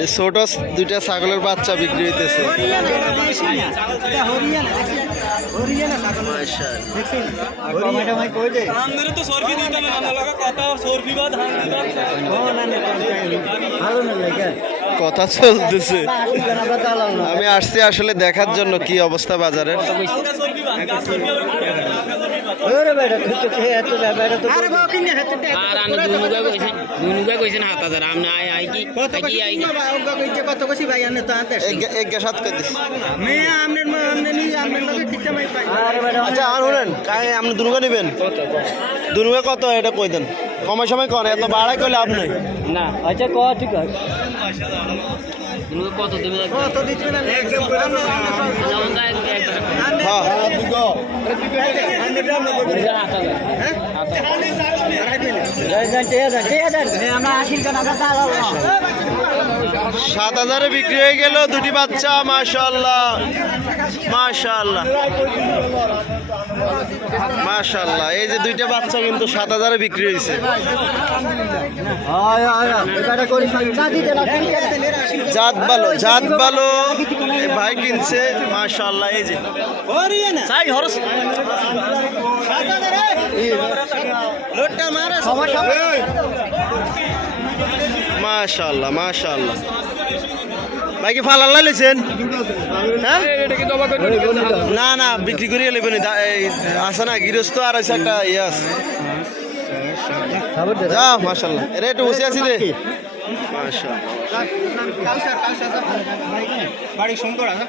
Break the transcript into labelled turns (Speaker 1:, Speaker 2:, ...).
Speaker 1: এই ছোট দুইটা ছাগলের বাচ্চা বিক্রি হইতেছে।
Speaker 2: আমাদের তো সরফি দিতাম না আমরা কথা সরফি বা ধান দিতাম
Speaker 1: কথা চলতেছে। আমি আসছি আসলে দেখার জন্য কি অবস্থা বাজারের?
Speaker 2: হালকা সরফি বা হালকা সরফি
Speaker 3: আর আমি দুনুকা কইছেন দুনুকা কইছেন হাত হাজার আপনি আই আই কি কি আই কি?
Speaker 4: কত কছি ভাই আনে তো আনতে
Speaker 1: এক সাত করে দিস
Speaker 4: মেয়ে আমনের আমনের নি আমনের লগে কিটা মাই পাই।
Speaker 1: আচ্ছা আর শুনেন আপনি দুনুকা নেবেন? দুনুকা কত এটা কই দেন? কমাই সময় কর এত বাড়াই কইলে লাভ নাই।
Speaker 3: না আচ্ছা ক ঠিক আছে। কত দেবে
Speaker 4: কত দিছবে না একদম
Speaker 3: যেমন যায় এক টাকা
Speaker 1: হ্যাঁ
Speaker 3: হাত হাজার
Speaker 4: আমরা আশির কাটা
Speaker 1: সাত হাজারে বিক্রি হয়ে গেল, দুটি বাচ্চা মাশাল্লাহ মাশাল্লাহ মাশাল্লাহ এই যে দুইটা বাচ্চা কিন্তু সাত হাজারে বিক্রি হয়েছে। জাত ভালো জাত ভালো। ভাই কিনছে মাশাল্লাহ এই যে। হরস। মাশাল্লাহ মাশাল্লাহ ভাই কি ফালাল্লা লইছেন? হ্যাঁ? না না, বিক্রি করিয়ে নেবেন আছে না, গৃহস্থ আর আছে একটা ইয়ে আছে। যা মাশাল্লাহ এটা একটু বসে আছি রে।
Speaker 4: বাড়ি সুন্দর আছে